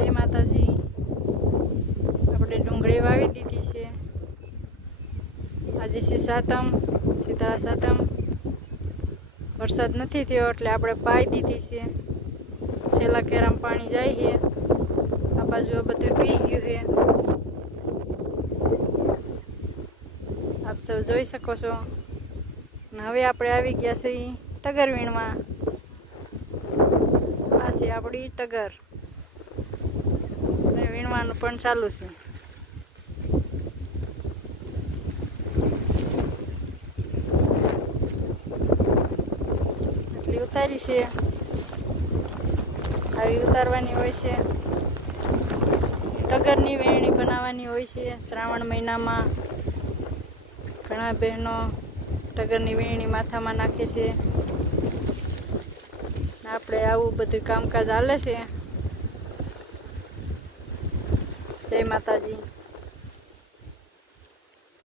જય માતાજી. આપણે ડુંગળી વાવી દીધી છે. આજે છે સાતમ, શીતળા સાતમ. વરસાદ નથી થયો એટલે આપણે પાઈ દીધી છે. છેલ્લા કેરામાં પાણી જાય છે. આ બાજુ બધું પી ગયું છે. આપ સૌ જોઈ શકો છો. અને હવે આપણે આવી ગયા છીએ ટગર વીણવા. આ છે આપણી ટગર. અને વીણવાનું પણ ચાલુ છે. એટલી ઉતારી છે. આવી ઉતારવાની હોય છે. ટગરની વેણી બનાવવાની હોય છે. શ્રાવણ મહિનામાં ઘણા બહેનો ટગરની વેણી માથામાં નાખે છે. આપણે આવું બધું કામકાજ હાલે છે. જય માતાજી.